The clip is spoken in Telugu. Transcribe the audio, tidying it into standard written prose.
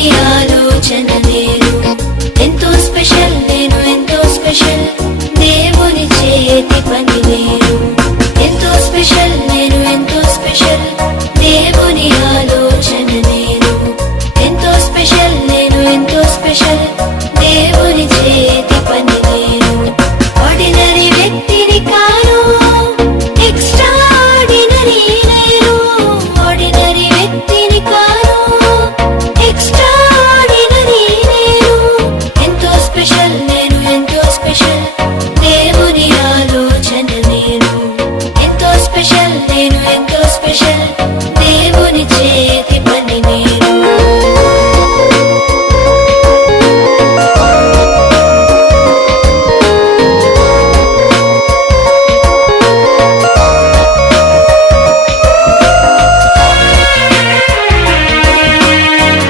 దేవుని ఆలోచన వేరు, ఎంతో స్పెషల్, నేను ఎంతో స్పెషల్. దేవుని చేతి పని వేరు, ఎంతో స్పెషల్, నేను ఎంతో స్పెషల్.